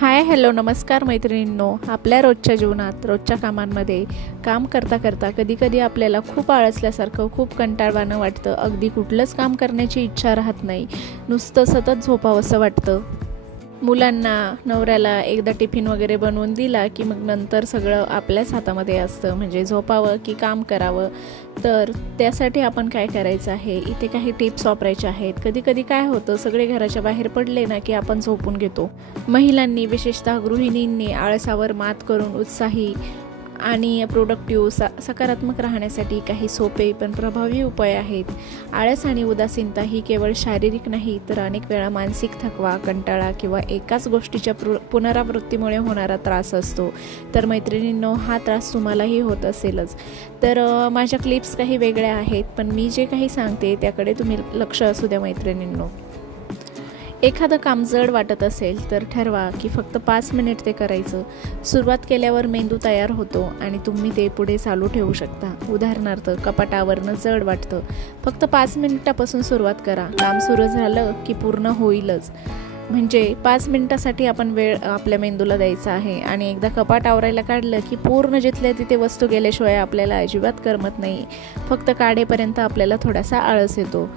Hi hello नमस्कार मैत्रिणींनो. आपल्या रोजच्या जीवनात रोजच्या कामांमध्ये काम करता करता कधी आपल्याला खूप आळसल्यासारखं खूप कंटाळवाणं वाटतं. अगदी कुठलंच काम करण्याची इच्छा राहत नाही, नुसतं सतत झोपावंसं वाटतं. मुलांना नवऱ्याला एकदा टिफिन वगैरे बनवून दिला की मग नंतर सगळं आपल्याच हातामध्ये असतं, म्हणजे झोपावं की काम करावं. तर त्यासाठी आपण काय करायचं आहे, इथे काही टिप्स वापरायच्या आहेत. कधी काय होतं, सगळे घराच्या बाहेर पडले ना की आपण झोपून घेतो. महिलांनी विशेषतः गृहिणींनी आळसावर मात करून उत्साही आणि प्रोडक्टिव्ह सकारात्मक राहण्यासाठी काही सोपे पण प्रभावी उपाय आहेत. आळस आणि उदासीनता ही केवळ शारीरिक नाही तर अनेक वेळा मानसिक थकवा, कंटाळा किंवा एकाच गोष्टीच्या पुनरावृत्तीमुळे होणारा त्रास असतो. तर मैत्रिणींनो, हा त्रास तुम्हालाही होत असेलच. तर माझ्या क्लिप्स काही वेगळ्या आहेत, पण मी जे काही सांगते त्याकडे तुम्ही लक्ष असू द्या मैत्रिणींनो. एखादं काम जड वाटत असेल तर ठरवा की फक्त 5 मिनिट ते करायचं. सुरुवात केल्यावर मेंदू तयार होतो आणि तुम्ही ते पुढे चालू ठेवू शकता. उदाहरणार्थ, कपाटावरनं जड वाटतं, फक्त 5 मिनिटापासून सुरुवात करा. काम सुरू झालं की पूर्ण होईलच. म्हणजे 5 मिनिटासाठी आपण वेळ आपल्या मेंदूला द्यायचा आहे. आणि एकदा कपाट आवरायला काढलं की पूर्ण जिथल्या तिथे वस्तू गेल्याशिवाय आपल्याला अजिबात करमत नाही. फक्त काढेपर्यंत आपल्याला थोडासा आळस येतो.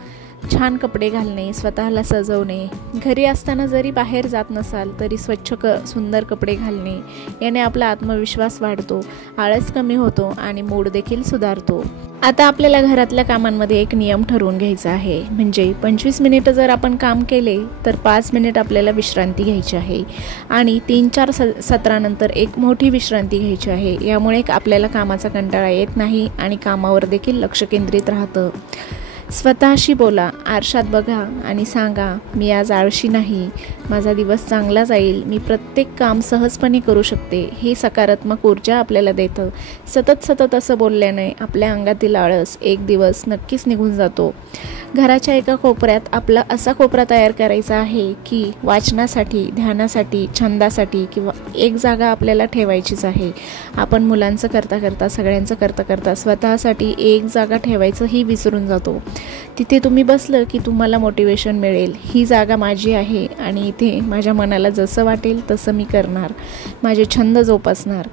छान कपडे घालणे, स्वतःला सजवणे, घरी असताना जरी बाहेर जात नसाल तरी सुंदर कपडे घालणे, याने आपला आत्मविश्वास वाढतो, आळस कमी होतो आणि मूड देखील सुधारतो. आता आपल्याला घरातल्या कामांमध्ये एक नियम ठरवून घ्यायचा आहे, म्हणजे 25 मिनिटं जर आपण काम केले तर 5 मिनिट आपल्याला विश्रांती घ्यायची आहे आणि 3-4 सत्रानंतर एक मोठी विश्रांती घ्यायची आहे. यामुळे आपल्याला कामाचा कंटाळा येत नाही आणि कामावर देखील लक्ष केंद्रित राहतं. स्वतःशी बोला, आरशात बघा आणि सांगा, मी आज आळशी नाही, माझा दिवस चांगला जाईल, मी प्रत्येक काम सहजपणे करू शकते. ही सकारात्मक ऊर्जा आपल्याला देतं. सतत असं बोलल्याने आपल्या अंगातील आळस एक दिवस नक्कीच निघून जातो. घराच्या एका कोपऱ्यात आपला असा कोपरा तयार करायचा आहे की वाचनासाठी, ध्यानासाठी, छंदासाठी किंवा एक जागा आपल्याला ठेवायचीच आहे. आपण मुलांचं करता सगळ्यांचं करता स्वतःसाठी एक जागा ठेवायचंही विसरून जातो. तिथे तुम्ही बसलं की तुम्हाला मोटिवेशन मिळेल. ही जागा माझी आहे आणि इथे माझ्या मनाला जसं वाटेल तसं मी करणार, माझे छंद जोपासणार.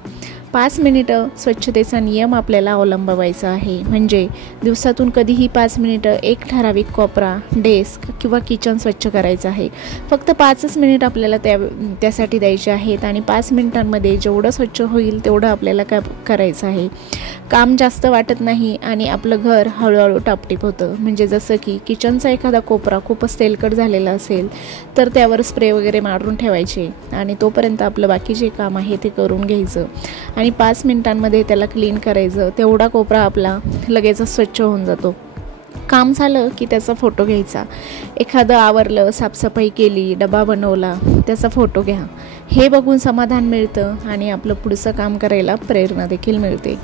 5 मिनिटं स्वच्छतेचा नियम आपल्याला अवलंबवायचा आहे. म्हणजे दिवसातून कधीही 5 मिनिटं एक ठराविक कोपरा, डेस्क किंवा किचन स्वच्छ करायचं आहे. फक्त 5च मिनिट आपल्याला त्यासाठी द्यायचे आहेत आणि 5 मिनिटांमध्ये जेवढं स्वच्छ होईल तेवढं आपल्याला करायचं आहे. काम जास्त वाटत नाही आणि आपलं घर हळूहळू टापटीप होतं. म्हणजे जसं की किचनचा एखादा कोपरा खूपच तेलकट झालेला असेल तर त्यावर स्प्रे वगैरे मारून ठेवायचे आणि तोपर्यंत आपलं बाकी जे काम आहे ते करून घ्यायचं आणि 5 मिनिटांमध्ये त्याला क्लीन करायचं. तेवढा कोपरा आपला लगेच स्वच्छ होऊन जातो. काम झालं की त्याचा फोटो घ्यायचा. एखादं आवरलं, साफसफाई केली, डबा बनवला, त्याचा फोटो घ्या. हे बघून समाधान मिळतं आणि आपलं पुढचं काम करायला प्रेरणा देखील मिळते.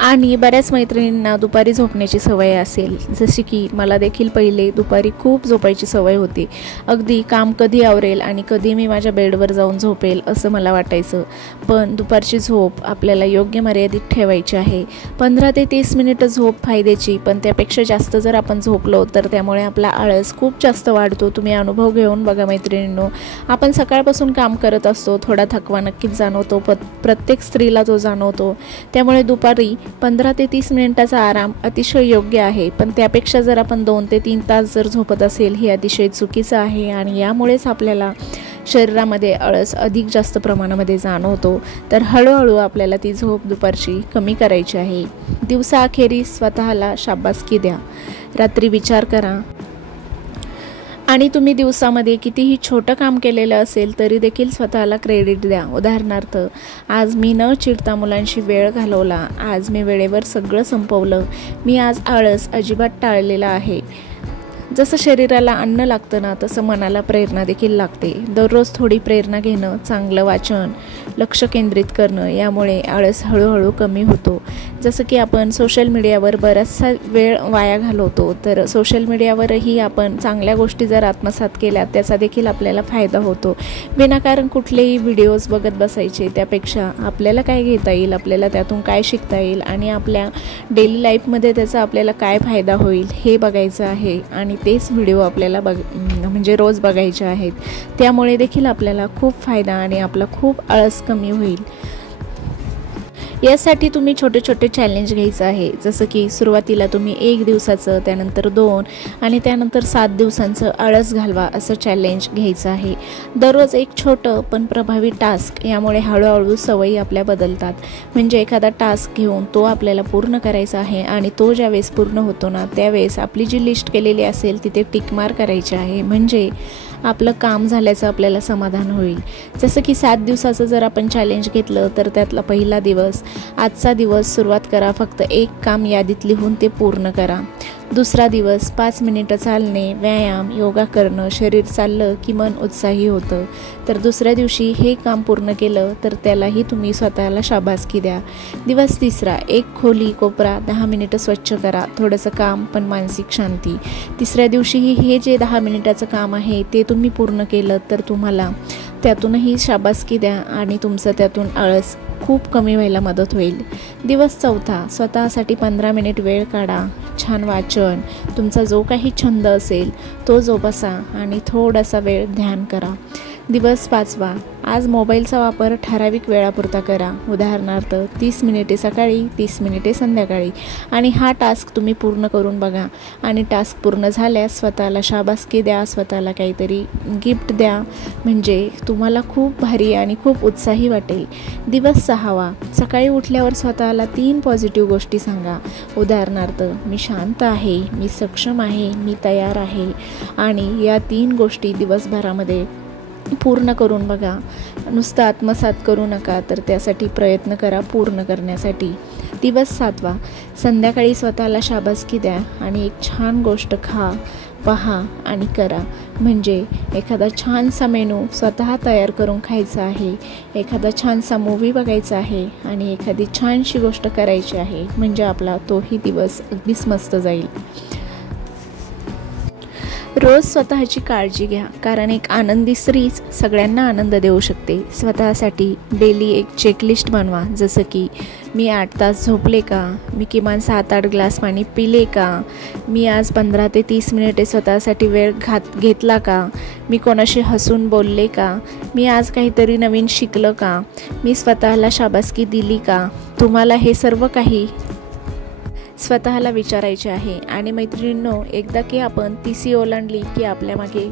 आणि बऱ्याच मैत्रिणींना दुपारी झोपण्याची सवय असेल, जशी की मला देखील पहिले दुपारी खूप झोपायची सवय होती. अगदी काम कधी आवरेल आणि कधी मी माझ्या बेडवर जाऊन झोपेल असं मला वाटायचं. पण दुपारची झोप आपल्याला योग्य मर्यादित ठेवायची आहे. 15 ते 30 मिनिटं झोप फायद्याची, पण त्यापेक्षा जास्त जर आपण झोपलो तर त्यामुळे आपला आळस खूप जास्त वाढतो. तुम्ही अनुभव घेऊन बघा मैत्रिणींनो. आपण सकाळपासून काम करत असतो, थोडा थकवा नक्कीच जाणवतो, प्रत्येक स्त्रीला तो जाणवतो. त्यामुळे दुपारी 15 ते 30 मिनिटाचा आराम अतिशय योग्य आहे. पण त्यापेक्षा जर आपण 2 ते 3 तास जर झोपत असेल, हे अतिशय चुकीचं आहे आणि यामुळेच आपल्याला शरीरामध्ये आळस अधिक जास्त प्रमाणामध्ये जाणवतो. तर हळूहळू आपल्याला ती झोप दुपारची कमी करायची आहे. दिवसाअखेरीस स्वतःला शाबासकी द्या. रात्री विचार करा आणि तुम्ही दिवसामध्ये कितीही छोटं काम केलेलं असेल तरी देखील स्वतःला क्रेडिट द्या. उदाहरणार्थ, आज मी न चिडता मुलांशी वेळ घालवला, आज मी वेळेवर सगळं संपवलं, मी आज आळस अजिबात टाळलेला आहे. जसं शरीराला अन्न लागतं ना, तसं मनाला प्रेरणा देखील लागते. दररोज थोडी प्रेरणा घेणं, चांगलं वाचन, लक्ष केंद्रित करणं, यामुळे आळस हळूहळू कमी होतो. जसं की आपण सोशल मीडियावर बराचसा वेळ वाया घालवतो, तर सोशल मीडियावरही आपण चांगल्या गोष्टी जर आत्मसात केल्या त्याचा देखील आपल्याला फायदा होतो. विनाकारण कुठलेही व्हिडिओज बघत बसायचे, त्यापेक्षा आपल्याला काय घेता येईल, आपल्याला त्यातून काय शिकता येईल आणि आपल्या डेली लाईफमध्ये त्याचा आपल्याला काय फायदा होईल हे बघायचं आहे आणि तेच व्हिडिओ आपल्याला म्हणजे रोज बघायचे आहेत. त्यामुळे देखील आपल्याला खूप फायदा आणि आपला खूप आळस कमी होईल. यासाठी तुम्ही छोटे छोटे चॅलेंज घ्यायचं आहे. जसं की सुरुवातीला तुम्ही 1 दिवसाचं, त्यानंतर 2 आणि त्यानंतर 7 दिवसांचं आळस घालवा असं चॅलेंज घ्यायचं आहे. दररोज एक छोटं पण प्रभावी टास्क, यामुळे हळूहळू सवयी आपल्या बदलतात. म्हणजे एखादा टास्क घेऊन तो आपल्याला पूर्ण करायचा आहे आणि तो ज्यावेळेस पूर्ण होतो ना, त्यावेळेस आपली जी लिस्ट केलेली असेल तिथे टिक मार्क करायची आहे. म्हणजे आपलं काम झाल्याचं आपल्याला समाधान होईल. जसं की 7 दिवसाचं जर आपण चॅलेंज घेतलं तर त्यातला पहिला दिवस, आजचा दिवस सुरुवात करा, फक्त एक काम यादीत लिहून ते पूर्ण करा. दुसरा दिवस 5 मिनिटं चालणे, व्यायाम, योगा करणं. शरीर चाललं की मन उत्साही होतं. तर दुसऱ्या दिवशी हे काम पूर्ण केलं तर त्यालाही तुम्ही स्वतःला शाबासकी द्या. दिवस तिसरा, एक खोली कोपरा 10 मिनिटं स्वच्छ करा. थोडंसं काम पण मानसिक शांती. तिसऱ्या दिवशीही हे जे 10 मिनिटाचं काम आहे ते तुम्ही पूर्ण केलं तर तुम्हाला त्यातूनही शाबासकी द्या आणि तुमचं त्यातून आळस खूप कमी व्हायला मदत होईल. दिवस चौथा, स्वतःसाठी 15 मिनिट वेळ काढा. छान वाचन, तुमचा जो काही छंद असेल तो जोपासा आणि थोडासा वेळ ध्यान करा. दिवस 5वा, आज मोबाईलचा वापर ठराविक वेळापुरता करा. उदाहरणार्थ 30 मिनिटे सकाळी, 30 मिनिटे संध्याकाळी. आणि हा टास्क तुम्ही पूर्ण करून बघा आणि टास्क पूर्ण झाल्यास स्वतःला शाबासकी द्या, स्वतःला काहीतरी गिफ्ट द्या. म्हणजे तुम्हाला खूप भारी आणि खूप उत्साही वाटेल. दिवस 6वा, सकाळी उठल्यावर स्वतःला 3 पॉझिटिव्ह गोष्टी सांगा. उदाहरणार्थ मी शांत आहे, मी सक्षम आहे, मी तयार आहे. आणि या 3 गोष्टी दिवसभरामध्ये पूर्ण करून बघा. नुसतं आत्मसात करू नका, तर त्यासाठी प्रयत्न करा पूर्ण करण्यासाठी. दिवस 7वा, संध्याकाळी स्वतःला शाबासकी द्या आणि एक छान गोष्ट खा, पहा आणि करा. म्हणजे एखादा छानसा मेनू स्वतः तयार करून खायचा आहे, एखादा छानसा मूव्ही बघायचा आहे आणि एखादी छानशी गोष्ट करायची आहे. म्हणजे आपला तोही दिवस अगदीच मस्त जाईल. रोज स्वतःची काळजी घ्या, कारण एक आनंदी स्त्रीच सगळ्यांना आनंद देऊ शकते. स्वतःसाठी डेली एक चेकलिस्ट बनवा. जसं की मी 8 तास झोपले का, मी किमान 7-8 ग्लास पाणी पिले का, मी आज 15 ते 30 मिनिटे स्वतःसाठी वेळ घेतला का, मी कोणाशी हसून बोलले का, मी आज काहीतरी नवीन शिकलं का, मी स्वतःला शाबासकी दिली का. तुम्हाला हे सर्व काही स्वतःला विचारायचे आहे. आणि मैत्रिणींनो, एकदा की आपण तिसी ओलांडली की आपल्या मागे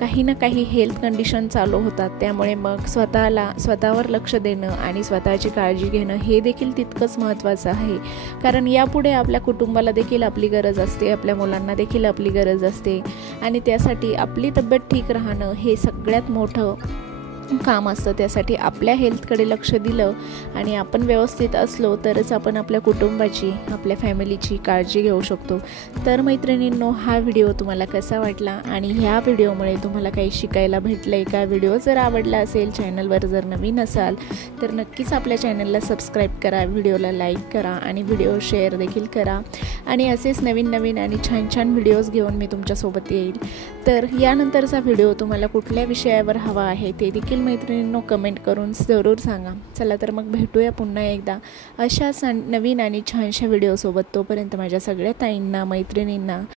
काही ना काही हेल्थ कंडिशन चालू होतात. त्यामुळे मग स्वतःवर लक्ष देणं आणि स्वतःची काळजी घेणं हे देखील तितकंच महत्त्वाचं आहे. कारण यापुढे आपल्या कुटुंबाला देखील आपली गरज असते, आपल्या मुलांना देखील आपली गरज असते. आणि त्यासाठी आपली तब्येत ठीक राहणं हे सगळ्यात मोठं काम असतं. त्यासाठी आपल्या हेल्थकडे लक्ष दिलं आणि आपण व्यवस्थित असलो तरच आपण आपल्या कुटुंबाची, आपल्या फॅमिलीची काळजी घेऊ शकतो. तर मैत्रिणींनो, हा व्हिडिओ तुम्हाला कसा वाटला आणि ह्या व्हिडिओमुळे तुम्हाला काही शिकायला भेटलं आहे का? व्हिडिओ जर आवडला असेल, चॅनलवर जर नवीन असाल तर नक्कीच आपल्या चॅनलला सबस्क्राईब करा, व्हिडिओला लाईक करा आणि व्हिडिओ शेअर देखील करा. आणि असेच नवीन नवीन आणि छान छान व्हिडिओज घेऊन मी तुमच्यासोबत येईल. तर यानंतरचा व्हिडिओ तुम्हाला कुठल्या विषयावर हवा आहे ते देखील मैत्रिणींनो कमेंट करून जरूर सांगा. चला तर मग भेटूया पुन्हा एकदा अशाच नवीन आणि छानशा व्हिडिओसोबत. तोपर्यंत माझ्या सगळ्या ताईंना, मैत्रिणींना